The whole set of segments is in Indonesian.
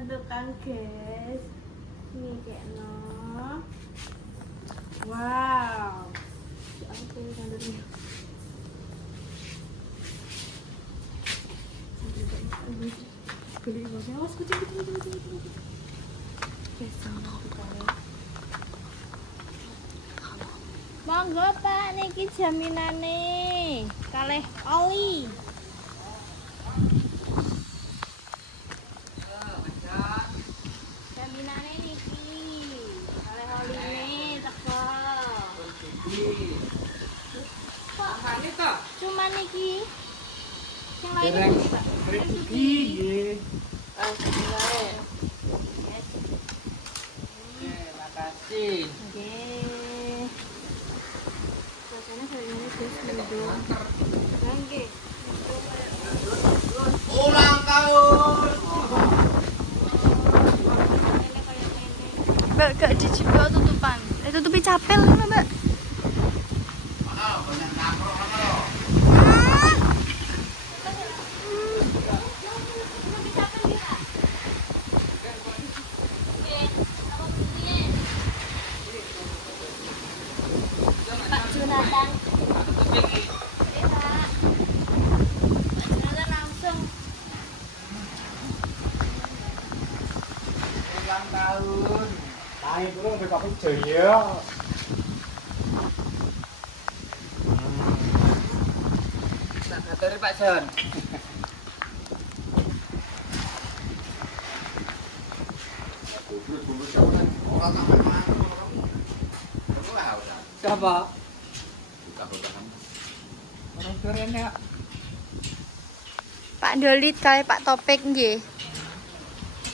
tentukan guys. Ini kayak no. Wow. Aku pilih sandalnya. Pilih bawahnya. Awas kucing. Guys, sama kita. Monggo Pak, niki jaminane kalih oli. Jaminane niki kalih oline teko. Pak, ngene to? Cuma niki. Sing lain iki, Pak. Iki nggih. Alhamdulillah. Makasih. Nggih. Suasana hari ini guys mendung. Nggih. Ulang tahun. Mbak, gak dijiwa tutupan. Tutupi capel lho, Mbak. Mana banyak nakrok mana lo? Pak Jonathan. Pak Jonathan langsung. Ulang tahun. Naik burung BKP Jaya. Tak kateri Pak Jon. Siapa? Orang keren ya. Pak Dolit kali Pak Topik nggih.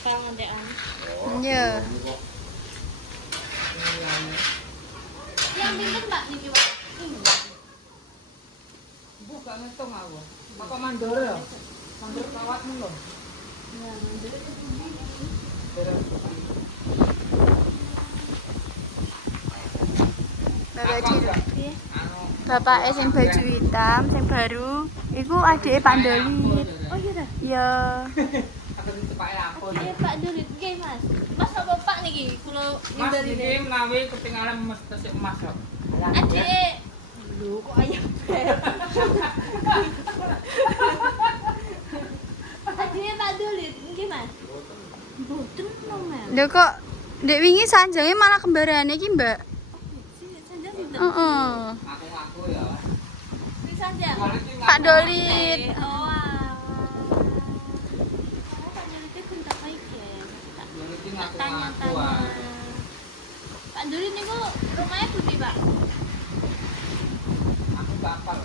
Tangan dean. Iya. Yang pinten Pak niki Pak. Bukan ngitung aku. Apa mandor ya? Mandor kawatmu loh. Ya, mandiri itu. Bapak Ciro. Piye? Bapak sing baju hitam sing baru iku adike Pak Dolit. Oh iya dah. Iya. Aku dicepake aku. Oke, Pak Durit, nggih Mas. Mas apa Pak niki? Kula Mas ngindari iki menawi ketinggalan mes tesik emas kok. Adik. Lho kok ayam beb. Adiknya Pak Durit, nggih Mas. Mboten no, Mas. Lho kok ndek wingi sanjange malah kembarane iki, Mbak. Sini sanjang pinten? Heeh. Aku ya. Wis sanjang. Pak Dolit. Oh. Pak Durit itu bentak iki ya. Tak tanya-tanya. Pak Durit niku rumahnya pundi, Pak? Aku kapal.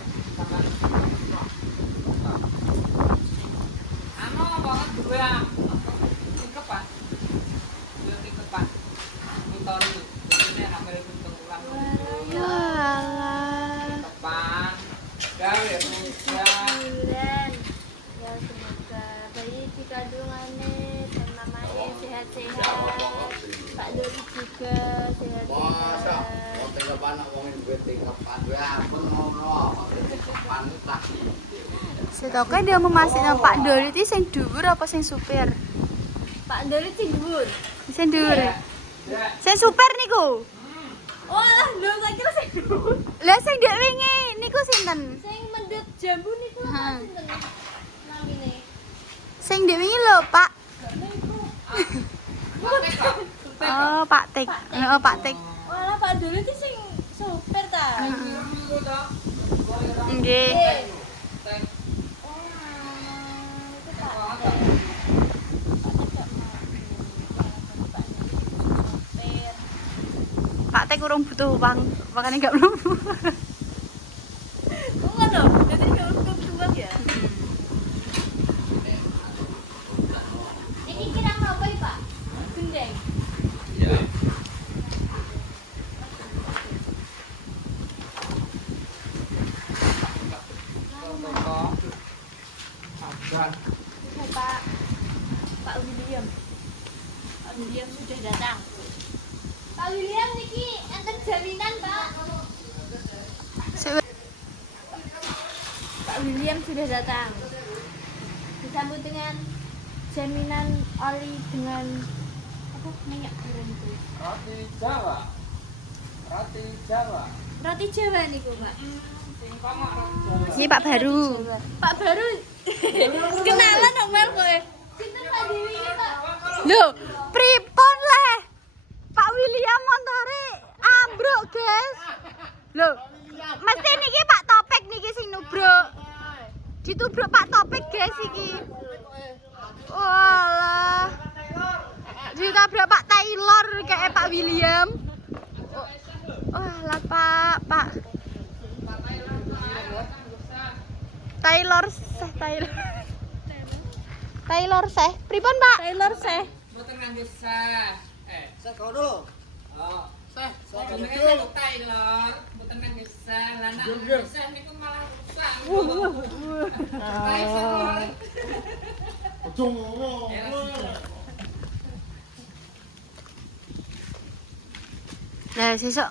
Anu banget duwe tingkep Pak. Duwe tingkep Pak. Motor itu. Ini hamil bentuk ulang. Walah. Tingkepan. Gawe muda. Bulan. Ya semoga bayi di kandungannya dan mamanya sehat-sehat. Pak Dori juga sehat-sehat. Setoke dia memastikan Pak Dolit iki sing dhuwur apa sing supir? Pak Dori sing dhuwur. Sing dhuwur. Ya. Sing supir niku. Oh lah, lho saya kira sing dhuwur. Lah sing ndek wingi niku sinten? Sing mendut jambu niku Ha. sinten namine? Sing ndek wingi lho, Pak. Oh, Pak Tik. Oh, Pak Tik. Walah Pak Dori iki sing supir ta. Nggih. Oh, itu Pak. Pak Tek Pak supir. Pak Tik urung butuh uang, makanya enggak mlebu. Oh ngono. Jadi enggak butuh uang ya. Ini kira apa ya, Pak? Gendeng. Ya. Sudah Pak William. Pak William sudah datang. Pak William niki enten jaminan, Pak. Pak William sudah datang. Disambut dengan jaminan oli dengan apa minyak goreng itu. Roti Jawa. Roti Jawa. Roti Jawa niku, Pak. Sing pamak roti Jawa. Ini Pak Baru. Pak Baru. Kenalan dong Mel kowe. Sinten Pak Dewi iki, Pak? Loh, pripun leh? Pak William montore ambruk, guys. Loh, mesti niki Pak Topik niki sing nubruk. Ditubruk Pak Topik, guys iki. Walah. Ditabrak Pak Taylor kayak Pak William. Walah, Pak. Taylor. Taylor seh. Pripun, Pak? Taylor seh. Mboten nganggo sah. Saya kau dulu. Oh. Saya Jenenge dulu. sing Taylor, mboten nganggo sah. Lah nek Ger. nganggo sah niku malah rusak. Taylor. Ujung. Nah, sesuk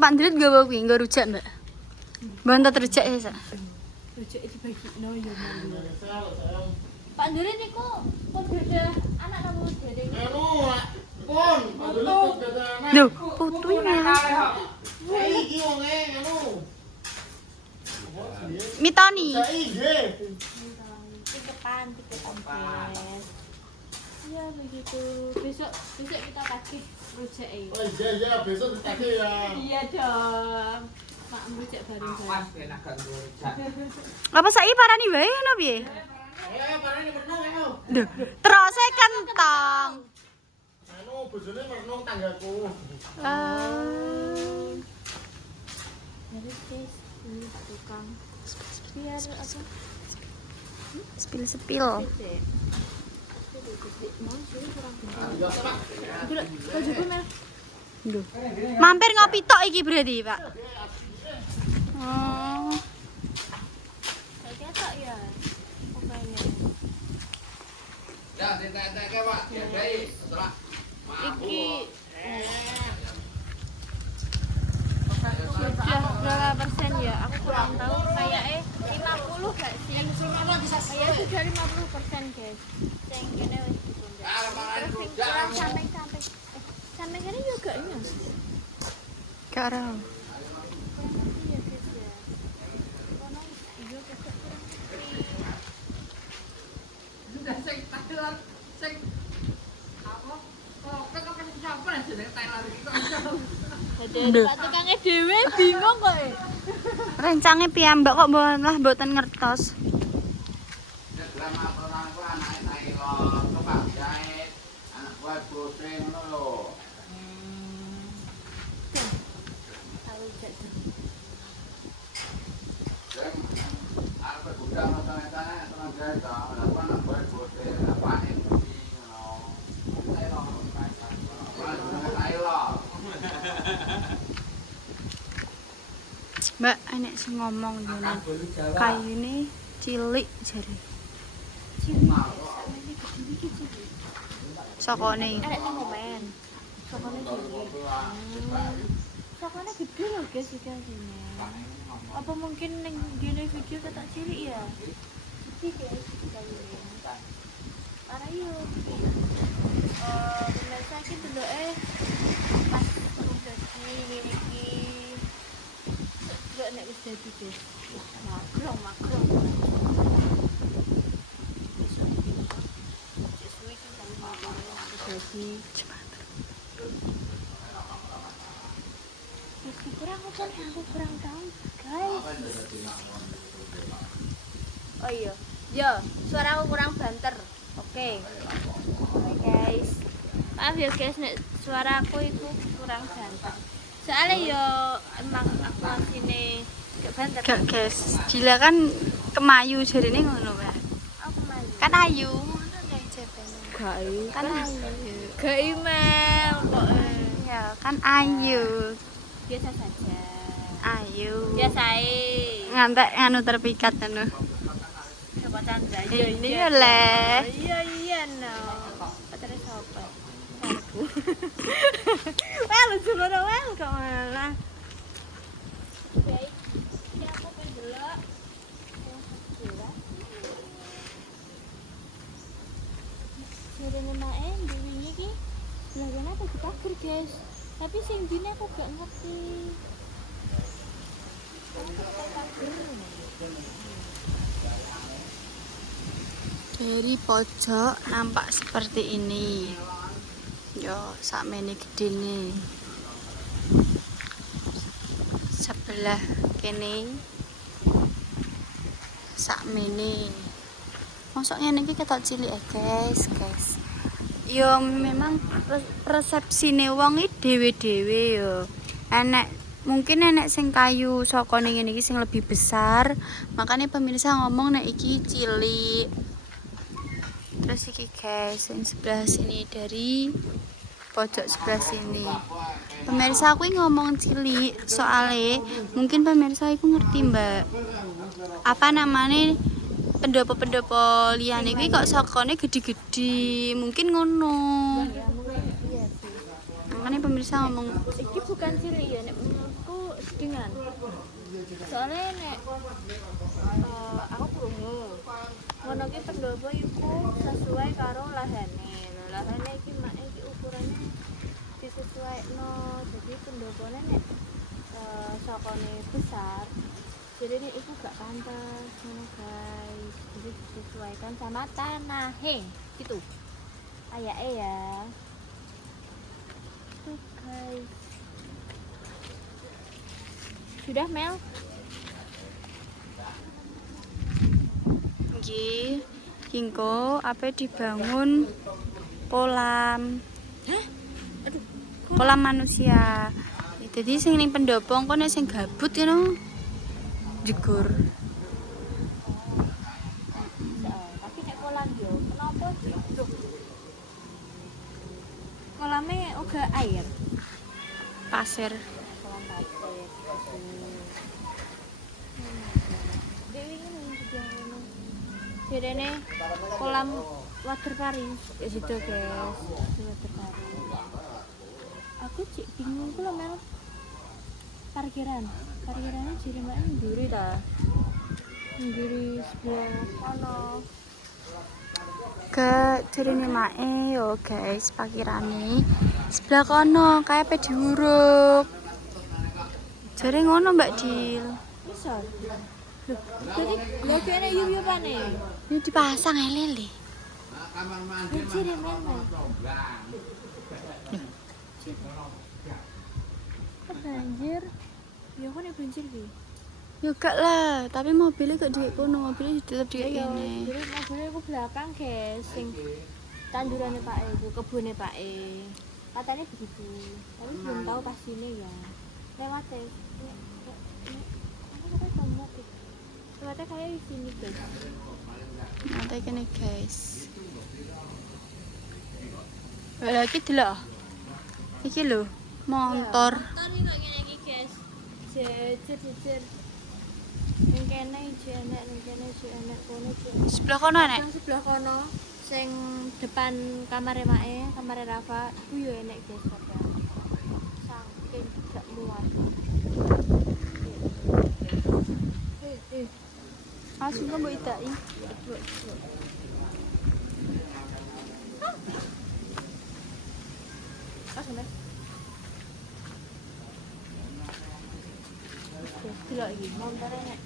Pak Ndrit nggawa kuwi, nggo rujak, Mbak. Bantet rujak sesuk. Rujak dibagino ya Mel. Pak Ndure niku pun gadah anak napa gadah? Anu, pun. Loh, putu ya. Iki wonge anu. Mitoni. Saya nggih. Tikepan guys. Iya begitu. Besok kita kasih rujak Oh iya besok ditagih ya. Iya dong. Mak rujak bareng-bareng. Awas ben agak rujak. Apa saiki parani wae ngono piye? Parane merenung anu. Loh, terose kentang. Anu bojone merenung tanggaku. Jadi guys, ini tukang biar apa? Spill. Mampir ngopi tok iki berarti, Pak. Oh. Kayak tak ya. Pokoknya. Ya, entek-entek Pak. Ya, guys. Setelah Iki sudah berapa persen ya? Aku kurang tahu. Kayaknya 50 gak sih? Kayaknya sudah 50% guys. Yang kene wis ditunda. Terus yang kurang sampai sampai kene juga ini. Gak ora. Iya guys ya. Kono iya besok kurang. sudah sing Taylor sing apa? Oh, kok siapa jenenge Taylor iki kok iso. Dadi Pak tukangnya dhewe bingung kok. Rencange piyambak kok mboten ngertos. Drama perang ku anake Taylor, Pak Jahit, anak buah Bose ngono lho. Tahu gak tuh. Sing arep gudang ngono-ngono tenan gawe to, apa anak buah Bose, apa iki ngono. Taylor Taylor. Mbak, enek sing ngomong ngene. Kayune cilik jare. Sokone. Ada yang komen. Sokone gede. Sokone gede loh guys iki sini. Apa mungkin ning gini video ketak cilik ya? Gede guys kayaknya. Para yo. Pemirsa iki deloke pas dadi ngene iki. Delok nek wis dadi guys. Makrong. Kurang apa? Aku kurang tahu, guys. Oh iya, yo, suara aku kurang banter. Oke, guys. Maaf ya guys, nek suara aku itu kurang banter. Soalnya yo emang aku asine gak banter. Gak, guys. Gila kan kemayu jarine ngono, Mbak. Aku malu. Kan ayu. Ngono nek jebene. Gayu Kan ayu. Gak email kok. Ya, kan ayu. Biasa saja. Ayu. Biasa Ngantek anu terpikat anu. Coba Chandra. Ini ya leh. Iya no. Pacarnya siapa? Aku. Well, lucu banget well kok malah. Baik. Ya aku pengen delok. guys. Tapi sing dine aku gak ngerti. Dari pojok nampak seperti ini. Yo, sakmene gedene. Sebelah kene sakmene. Mosok ngene iki ketok cilik guys. Yo memang resepsine wong iki dhewe-dhewe yo. Mungkin enek sing kayu saka ning ngene iki sing lebih besar. Makanya pemirsa ngomong nek iki cilik. Terus iki guys, yang sebelah sini dari pojok sebelah sini. Pemirsa aku ngomong cilik soalnya mungkin pemirsa aku ngerti mbak. Apa namanya pendopo-pendopo liyane kuwi kok sakone gede-gede, mungkin ngono. Makanya pemirsa ngomong Iki bukan cilik ya, nek menurutku sedengan. Soalnya nek aku krungu. Ngono ki pendopo iku sesuai karo lahane. Lho lahane iki mak iki ukurannya disesuaikno. Jadi pendopone nek sakone besar. Jadi nek iku gak pantas ngono guys. Jadi disesuaikan sama tanahe gitu. Ayake ya. Tuh guys. Sudah Mel? nggih. Kingko apa dibangun kolam. Kolam manusia. Jadi sing ning pendopo engko nek sing gabut ngono jegur. Tapi nek kolam yo, kenapa gitu? Kolamnya uga air. Pasir. Kolam pasir. Dewi ini juga ini. Jadi kolam water pari. Ya situ guys, water pari. Aku cik bingung ku lho Mel. Parkirannya jadi mbak nduri ta. Nduri sebelah kono. Ke jarine mae yo guys, parkirane sebelah kono kae pe diuruk. Jare ngono Mbak Dil. Bisa. Loh, jadi lho kene yuk-yukane. Ini dipasang lele. Kamar mandi Jadi mana? Banjir. Ya kan ya banjir ki. Ya gak lah, tapi mobilnya gak di kono, mobilnya tetep di Iya, kene. jadi mobilnya aku belakang guys, sing tandurannya Pak E, kebunnya Pak E. Katanya begitu, tapi belum tahu pastinya ya. Lewatnya, lewatnya kayak di sini guys. Nanti kene guys. Lagi delok. Iki lho, motor. Motor ini kok gini guys, jejer. Yang kene ijo enek, yang kene ijo enek, kono ijo enek. Sebelah kono nek. Yang sebelah kono, sing depan kamare Mae, kamare Rafa, iku yo enek guys padahal. Saking gak muat. Langsung kok mbok idaki. Mas. Delok iki, montore nek.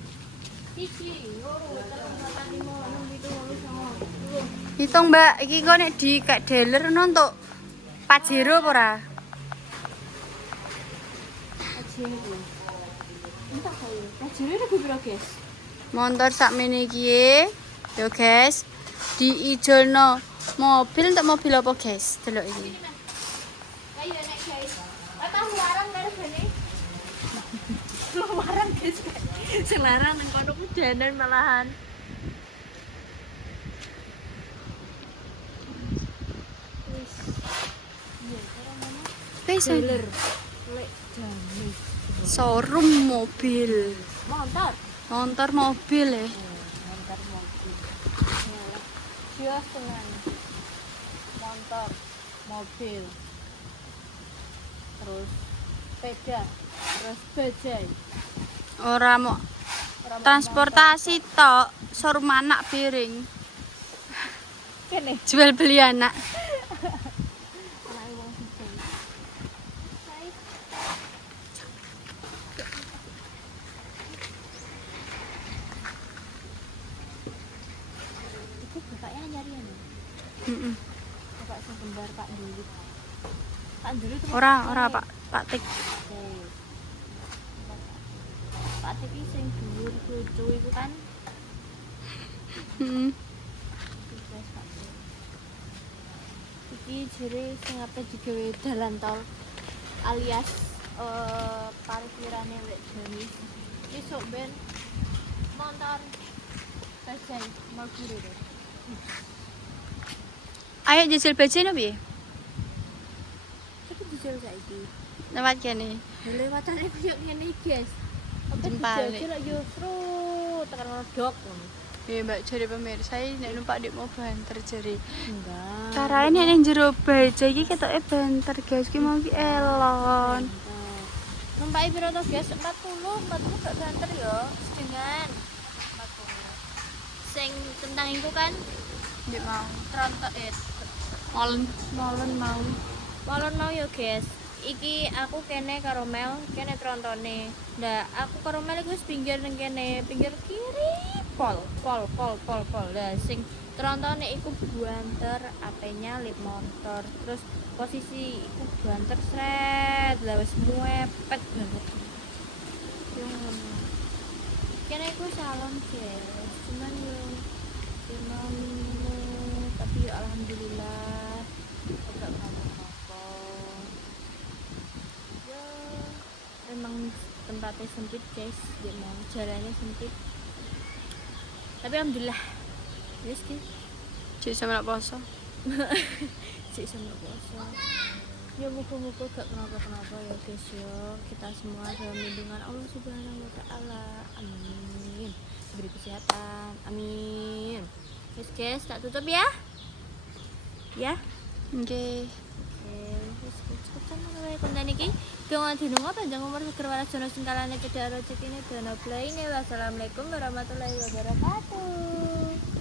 Iki, loro, telu, papat, lima, enam, pitu, wolu, songo, sepuluh. Hitung Mbak, iki kok nek di kayak dealer no untuk Pajero apa ora? Pajero iki. Entah kaya. Pajero ini piro, guys? Motor sakmene iki yo guys. Diijolno mobil untuk mobil apa guys? Delok iki. Ayo nek guys. Apa larang regane? Larang guys. Sing larang nang kono kudanan malahan. Wis. Iya, karo mana? Wis Dealer. Lek jane. showroom mobil. Motor. Mobil ya. Motor mobil. Kios tenan. Motor, mobil. Terus sepeda, terus bajai. Ora mau transportasi tok, showroom anak piring. Kene. Jual beli anak. Anake wong sugih. Heeh. Bapak sing kembar Pak Dulu. Pak Dulu itu Ora Pak Tik. Oke. Pak Tik iki sing dhuwur lucu iku kan. Heeh. Iki guys, Pak Tik. Iki jere sing ape digawe dalan tol alias parkirane lek jane. Iki sok ben motor bajai mau guru deh. Ayo jajal bajai no piye? Tapi dijel saiki. Lewat kene. Lewatane koyo ngene iki, guys. Apa Jempal. dijel yo fru tekan dok. Ya Mbak jare pemirsa iki nek numpak dik mau banter jare. Enggak. Carane nek ning jero bajai iki ketoke banter guys, ki mau ki elon. Numpai piro to, guys? 40 gak banter yo, sedengan 40. Sing tentang iku kan Dik mau. trontok Molen mau. Walon mau yo, guys. Iki aku kene karo Mel, kene trontone. Nah, aku karo Mel iku wis pinggir ning kene, pinggir kiri. Pol. Lah sing trontone iku buanter, apenya lip motor. Terus posisi iku buanter sret, lah wis muepet banget. Yo ngono. Kene iku salon, guys. Cuman yo tapi yo alhamdulillah agak apa-apa. Ya emang tempatnya sempit guys, dia mau jalannya sempit, tapi alhamdulillah yes ki Cek sama nak poso. cik sama puasa ya, muka-muka gak kenapa-kenapa ya guys ya, kita semua dalam lindungan Allah Subhanahu wa Ta'ala, amin, diberi kesehatan, amin. Yes guys, tak tutup ya Nggih. wis cukup sama wae konten iki. Donga dinunga panjang umur seger waras jono singkalane kedha rezekine dono blaine. Wassalamualaikum warahmatullahi wabarakatuh.